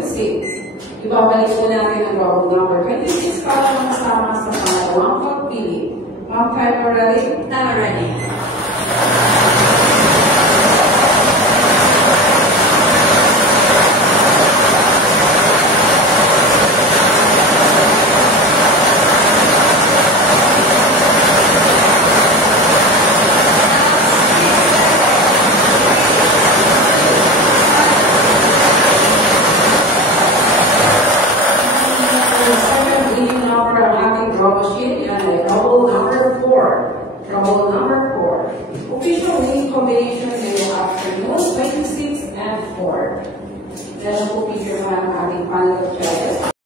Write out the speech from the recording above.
26. Ibabalik po natin ang double number 26 para makasama sa pangalawang pagpili. Ma'am, time ready? Now ready. Trouble number 4. Official winning combination ngayong afternoon, 26 and 4. Dahil po picture mo ang ating panel of judges.